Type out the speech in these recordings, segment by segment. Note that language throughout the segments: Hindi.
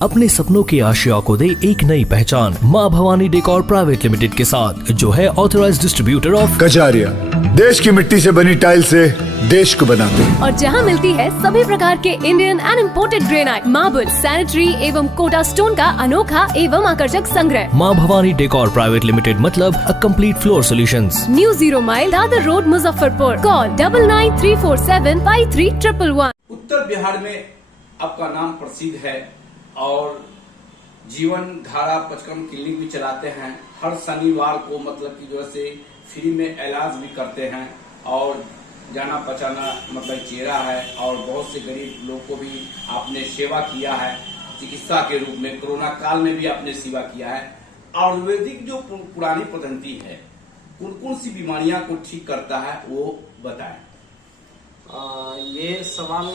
अपने सपनों की आशिया को दे एक नई पहचान माँ भवानी डेकोर प्राइवेट लिमिटेड के साथ, जो है ऑथराइज्ड डिस्ट्रीब्यूटर ऑफ कजारिया। देश की मिट्टी से बनी टाइल से देश को बनाते हैं। और जहाँ मिलती है सभी प्रकार के Indian and imported granite, marble, sanitary एवं कोटा स्टोन का अनोखा एवं आकर्षक संग्रह। माँ भवानी डेकोर प्राइवेट लिमिटेड मतलब a complete floor solutions. New 0 mile Dadar road, Muzaffarpur. Call 9934753111। उत्तर बिहार में आपका नाम प्रसिद्ध है और जीवन धारा पचक्रम क्लिनिक भी चलाते हैं। हर शनिवार को मतलब कि जो है से फ्री में इलाज भी करते हैं और जाना पहचाना मतलब चेहरा है और बहुत से गरीब लोग को भी आपने सेवा किया है चिकित्सा के रूप में। कोरोना काल में भी आपने सेवा किया है। आयुर्वेदिक जो पुरानी पद्धति है कौन कौन सी बीमारियां को ठीक करता है वो बताएं। ये सवाल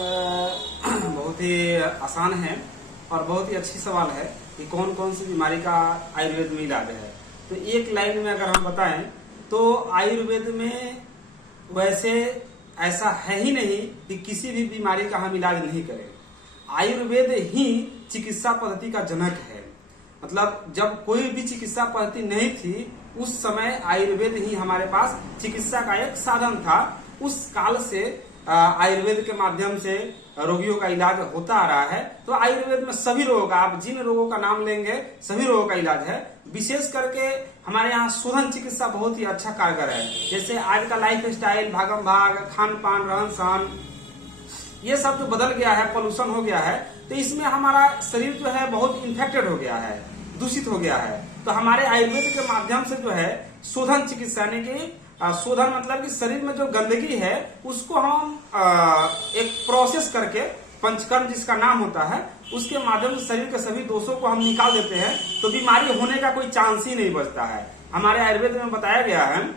बहुत ही आसान है और बहुत ही अच्छी सवाल है कि कौन कौन सी बीमारी का आयुर्वेद में इलाज है। तो एक लाइन में अगर हम बताएं तो आयुर्वेद में वैसे ऐसा है ही नहीं कि किसी भी बीमारी का हम इलाज नहीं करें। आयुर्वेद ही चिकित्सा पद्धति का जनक है। मतलब जब कोई भी चिकित्सा पद्धति नहीं थी उस समय आयुर्वेद ही हमारे पास चिकित्सा का एक साधन था। उस काल से आयुर्वेद के माध्यम से रोगियों का इलाज होता आ रहा है। तो आयुर्वेद में सभी रोगों का, आप जिन रोगों का नाम लेंगे सभी रोगों का इलाज है। विशेष करके हमारे यहाँ शोधन चिकित्सा बहुत ही अच्छा कारगर है। जैसे आज का लाइफ स्टाइल, भागम भाग, खान पान, रहन सहन, ये सब जो बदल गया है, पोल्यूशन हो गया है, तो इसमें हमारा शरीर जो है बहुत इन्फेक्टेड हो गया है, दूषित हो गया है। तो हमारे आयुर्वेद के माध्यम से जो है शोधन चिकित्सा यानी कि शोधन मतलब कि शरीर में जो गंदगी है उसको हम एक प्रोसेस करके, पंचकर्म जिसका नाम होता है, उसके माध्यम से शरीर के सभी दोषों को हम निकाल देते हैं। तो बीमारी होने का कोई चांस ही नहीं बचता है। हमारे आयुर्वेद में बताया गया है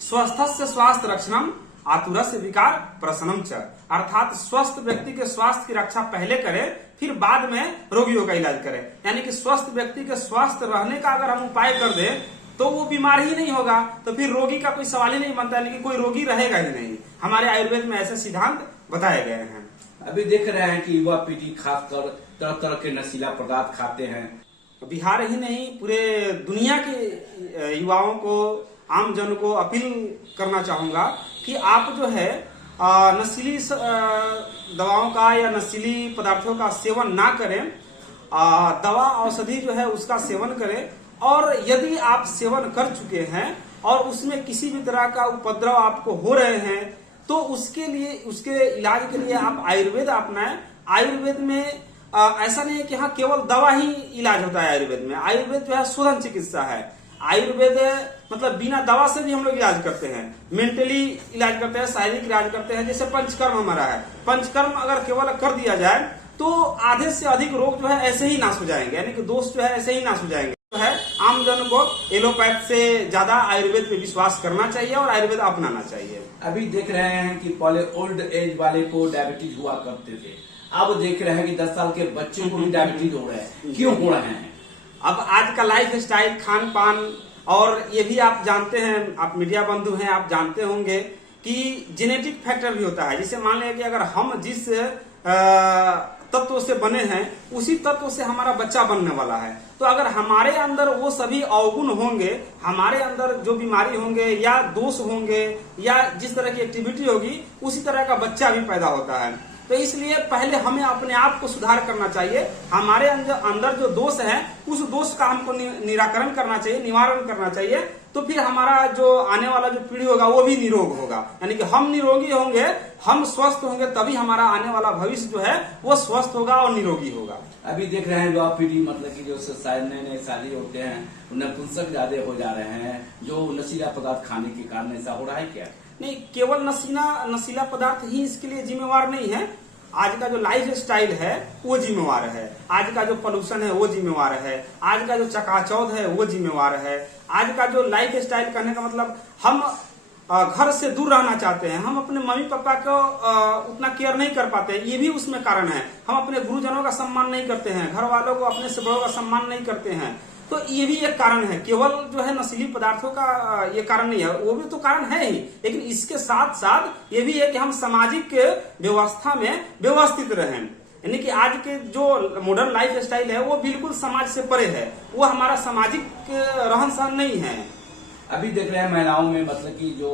स्वस्थस्य स्वास्थ्य रक्षणम आतुरस्य विकार प्रशमनम च, अर्थात स्वस्थ व्यक्ति के स्वास्थ्य की रक्षा पहले करें फिर बाद में रोगियों का इलाज करें। यानी कि स्वस्थ व्यक्ति के स्वस्थ रहने का अगर हम उपाय कर दें तो वो बीमार ही नहीं होगा, तो फिर रोगी का कोई सवाल ही नहीं बनता, लेकिन कोई रोगी रहेगा ही नहीं। हमारे आयुर्वेद में ऐसे सिद्धांत बताए गए हैं। अभी देख रहे हैं कि युवा पीढ़ी खासकर तरह तरह के नशीला पदार्थ खाते हैं। बिहार ही नहीं पूरे दुनिया के युवाओं को, आम जन को अपील करना चाहूंगा कि आप जो है नशीली दवाओं का या नशीली पदार्थों का सेवन ना करें। दवा औषधि जो है उसका सेवन करें। और यदि आप सेवन कर चुके हैं और उसमें किसी भी तरह का उपद्रव आपको हो रहे हैं तो उसके लिए, उसके इलाज के लिए आप आयुर्वेद अपनाएं। आयुर्वेद में ऐसा नहीं है कि हाँ केवल दवा ही इलाज होता है। आयुर्वेद में, आयुर्वेद जो है शोधन चिकित्सा है। आयुर्वेद मतलब बिना दवा से भी हम लोग इलाज करते हैं, मेंटली इलाज करते हैं, शारीरिक इलाज करते हैं। जैसे पंचकर्म हमारा है, पंचकर्म अगर केवल कर दिया जाए तो आधे से अधिक रोग जो है ऐसे ही नाश हो जाएंगे, यानी कि दोष जो है ऐसे ही नाश हो जाएंगे। है आम जन को एलोपैथ से ज्यादा आयुर्वेद पे विश्वास करना चाहिए और आयुर्वेद अपनाना चाहिए। अभी देख रहे हैं कि पहले ओल्ड एज वाले को डायबिटीज हुआ करते थे, अब देख रहे हैं कि 10 साल के बच्चों को भी डायबिटीज हो रहे हैं। क्यों हो रहे हैं? अब आज का लाइफ स्टाइल, खान पान, और ये भी आप जानते हैं, आप मीडिया बंधु हैं, आप जानते होंगे कि जेनेटिक फैक्टर भी होता है। जैसे मान लें कि अगर हम जिस तत्व से बने हैं उसी तत्व से हमारा बच्चा बनने वाला है, तो अगर हमारे अंदर वो सभी अवगुण होंगे, हमारे अंदर जो बीमारी होंगे या दोष होंगे या जिस तरह की एक्टिविटी होगी उसी तरह का बच्चा भी पैदा होता है। तो इसलिए पहले हमें अपने आप को सुधार करना चाहिए। हमारे अंदर जो दोष है उस दोष का हमको निराकरण करना चाहिए, निवारण करना चाहिए। तो फिर हमारा जो आने वाला जो पीढ़ी होगा वो भी निरोग होगा। यानी कि हम निरोगी होंगे, हम स्वस्थ होंगे, तभी हमारा आने वाला भविष्य जो है वो स्वस्थ होगा और निरोगी होगा। अभी देख रहे हैं युवा पीढ़ी मतलब कि जो नए नए शादी होते हैं नपुंसक ज्यादा हो जा रहे हैं, जो नशीला पदार्थ खाने के कारण ऐसा हो रहा है क्या? नहीं, केवल नशीला पदार्थ ही इसके लिए जिम्मेवार नहीं है। आज का जो लाइफ स्टाइल है वो जिम्मेवार है, आज का जो पोल्यूशन है वो जिम्मेवार है, आज का जो चकाचौंध है वो जिम्मेवार है। आज का जो लाइफ स्टाइल करने का मतलब हम घर से दूर रहना चाहते हैं, हम अपने मम्मी पापा को उतना केयर नहीं कर पाते हैं, ये भी उसमें कारण है। हम अपने गुरुजनों का सम्मान नहीं करते हैं, घर वालों को, अपने से बड़ों का सम्मान नहीं करते हैं। तो ये भी एक कारण है। केवल जो है नशीली पदार्थों का ये कारण नहीं है, वो भी तो कारण है ही, लेकिन इसके साथ साथ ये भी है कि हम सामाजिक व्यवस्था में व्यवस्थित रहें। यानी कि आज के जो मॉडर्न लाइफ स्टाइल है वो बिल्कुल समाज से परे है, वो हमारा सामाजिक रहन सहन नहीं है। अभी देख रहे हैं महिलाओं में मतलब कि जो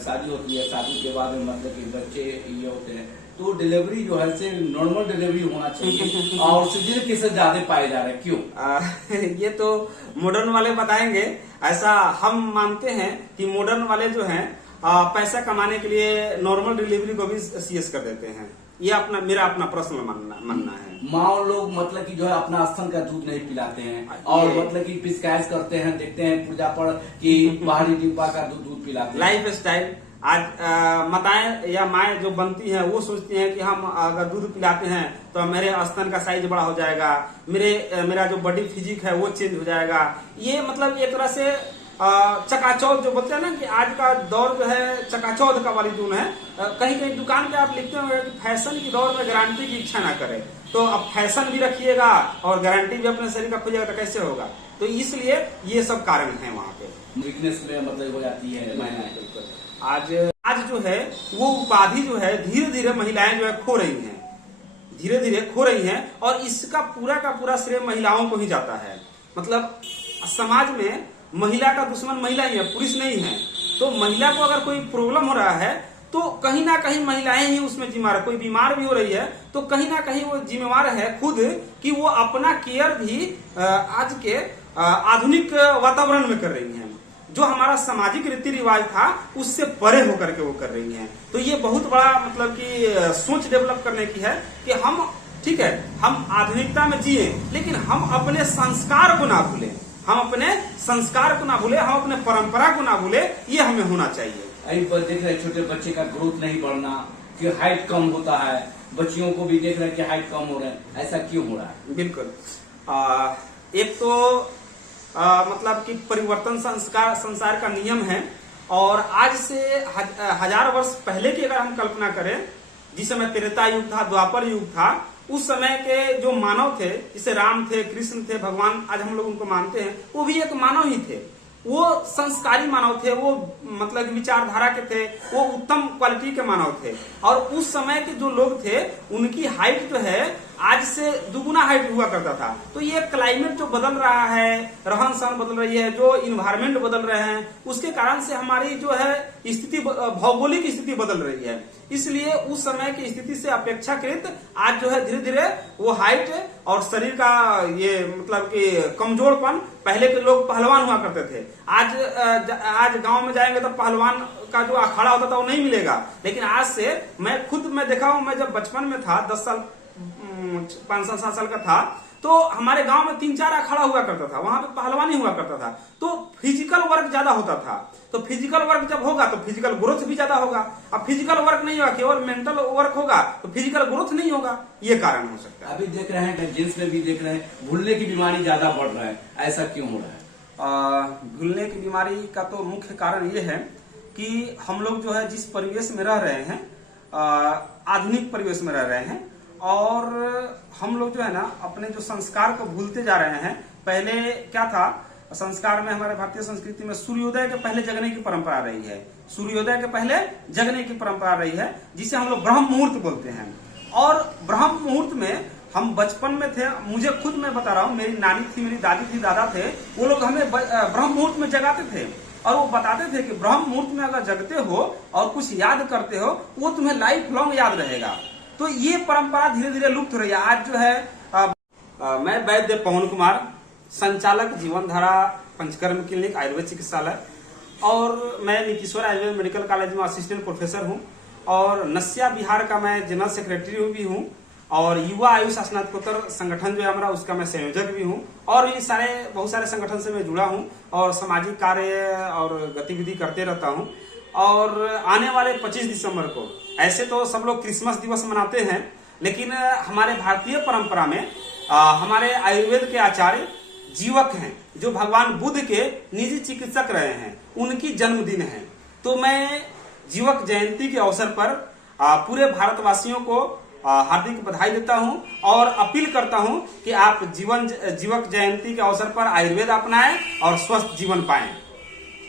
शादी होती है, शादी के बाद में मतलब कि बच्चे ये होते हैं, तो डिलीवरी जो है से नॉर्मल डिलीवरी होना चाहिए और सीजन केसेस ज्यादा पाए जा रहे हैं, क्यों? ये तो मॉडर्न वाले बताएंगे। ऐसा हम मानते हैं कि मॉडर्न वाले जो हैं पैसा कमाने के लिए नॉर्मल डिलीवरी को भी सीएस कर देते हैं। ये मेरा अपना पर्सनल मानना है। माँ लोग मतलब कि जो है अपना स्तन का दूध नहीं पिलाते हैं और मतलब कि पिस्काइज करते हैं, देखते हैं पूजा पर कि बाहरी डिब्बा का दूध पिलाते हैं। लाइफ स्टाइल आज माताएं या माएं जो बनती हैं वो सोचती हैं कि हम अगर दूध पिलाते हैं तो मेरे स्तन का साइज बड़ा हो जाएगा, मेरा जो बॉडी फिजिक है वो चेंज हो जाएगा। ये मतलब एक तरह से चकाचौंध जो बोलते हैं ना कि आज का दौर जो है चकाचौंध का वाली दून है। कहीं कहीं दुकान पे आप लिखते होंगे कि फैशन की दौर में गारंटी की इच्छा ना करे, तो अब फैशन भी रखिएगा और गारंटी भी अपने शरीर का खोजिएगा तो कैसे होगा? तो इसलिए ये सब कारण है वहाँ पे वीकनेस में मतलब हो जाती है महिलाएं। आज जो है वो उपाधि जो है धीरे धीरे महिलाएं जो है खो रही हैं, धीरे धीरे खो रही हैं और इसका पूरा का पूरा श्रेय महिलाओं को ही जाता है। मतलब समाज में महिला का दुश्मन महिला ही है, पुरुष नहीं है। तो महिला को अगर कोई प्रॉब्लम हो रहा है तो कहीं ना कहीं महिलाएं ही उसमें जिम्मेदार है। कोई बीमार भी हो रही है तो कहीं ना कहीं वो जिम्मेवार है खुद कि वो अपना केयर भी आज के आधुनिक वातावरण में कर रही हैं। जो हमारा सामाजिक रीति रिवाज था उससे परे होकर के वो कर रही हैं। तो ये बहुत बड़ा मतलब कि सोच डेवलप करने की है कि हम ठीक है हम आधुनिकता में जिए लेकिन हम अपने संस्कार को ना भूलें, हम अपने संस्कार को ना भूले, हम अपने परंपरा को ना भूले। ये हमें होना चाहिए। अभी पर देख रहे छोटे बच्चे का ग्रोथ नहीं बढ़ना, कि हाइट कम होता है, बच्चियों को भी देख रहे हैं कि हाइट कम हो रहे हैं, ऐसा क्यों हो रहा है? बिल्कुल एक तो मतलब कि परिवर्तन संसार का नियम है और आज से हजार वर्ष पहले की अगर हम कल्पना करें, जिस समय त्रेता युग था, द्वापर युग था, उस समय के जो मानव थे, जैसे राम थे, कृष्ण थे, भगवान आज हम लोग उनको मानते हैं, वो भी एक मानव ही थे। वो संस्कारी मानव थे, वो मतलब विचारधारा के थे, वो उत्तम क्वालिटी के मानव थे। और उस समय के जो लोग थे उनकी हाइट जो है आज से दुगुना हाइट हुआ करता था। तो ये क्लाइमेट जो बदल रहा है, रहन सहन बदल रही है, जो इन्वायरमेंट बदल रहे हैं, उसके कारण से हमारी जो है स्थिति, भौगोलिक स्थिति बदल रही है। इसलिए उस समय की स्थिति से अपेक्षाकृत आज जो है धीरे धीरे वो हाइट और शरीर का ये मतलब कि कमजोरपन, पहले के लोग पहलवान हुआ करते थे, आज गांव में जाएंगे तो पहलवान का जो अखाड़ा होता था वो नहीं मिलेगा। लेकिन आज से मैं देखा हूं, मैं जब बचपन में था, 10 साल 5-7 साल का था, तो हमारे गांव में 3-4 अखाड़ा हुआ करता था, वहां पे पहलवानी हुआ करता था। तो फिजिकल वर्क ज्यादा होता था। तो फिजिकल वर्क जब होगा तो फिजिकल ग्रोथ भी ज्यादा होगा। अब फिजिकल वर्क नहीं होगा, केवल मेंटल वर्क होगा तो फिजिकल ग्रोथ नहीं होगा। ये कारण हो सकता है। अभी देख रहे हैं जेंट्स में भी देख रहे हैं भूलने की बीमारी ज्यादा बढ़ रहा है, ऐसा क्यों हो रहा है? भूलने की बीमारी का तो मुख्य कारण ये है कि हम लोग जो है जिस परिवेश में रह रहे हैं, आधुनिक परिवेश में रह रहे हैं, और हम लोग जो है ना अपने जो संस्कार को भूलते जा रहे हैं। पहले क्या था, संस्कार में हमारे भारतीय संस्कृति में सूर्योदय के पहले जगने की परंपरा रही है, सूर्योदय के पहले जगने की परंपरा रही है, जिसे हम लोग ब्रह्म मुहूर्त बोलते हैं। और ब्रह्म मुहूर्त में हम बचपन में थे, मुझे खुद मैं बता रहा हूँ, मेरी नानी थी, मेरी दादी थी, दादा थे, वो लोग हमें ब्रह्म मुहूर्त में जगाते थे और वो बताते थे कि ब्रह्म मुहूर्त में अगर जगते हो और कुछ याद करते हो वो तुम्हें लाइफ लॉन्ग याद रहेगा। तो ये परंपरा धीरे धीरे लुप्त हो रही है। आज जो है मैं वैद्य पवन कुमार, संचालक जीवनधारा पंचकर्म क्लिनिक आयुर्वेद चिकित्सालय, और मैं नीतीश्वर आयुर्वेद मेडिकल कॉलेज में असिस्टेंट प्रोफेसर हूँ, और नस्या बिहार का मैं जनरल सेक्रेटरी भी हूँ, और युवा आयुष स्नातकोत्तर संगठन जो है हमारा उसका मैं संयोजक भी हूँ, और भी बहुत सारे संगठन से मैं जुड़ा हूँ और सामाजिक कार्य और गतिविधि करते रहता हूँ। और आने वाले 25 दिसंबर को, ऐसे तो सब लोग क्रिसमस दिवस मनाते हैं, लेकिन हमारे भारतीय परंपरा में हमारे आयुर्वेद के आचार्य जीवक हैं, जो भगवान बुद्ध के निजी चिकित्सक रहे हैं, उनकी जन्मदिन है। तो मैं जीवक जयंती के अवसर पर पूरे भारतवासियों को हार्दिक बधाई देता हूं और अपील करता हूं कि आप जीवक जयंती के अवसर पर आयुर्वेद अपनाएं और स्वस्थ जीवन पाएं।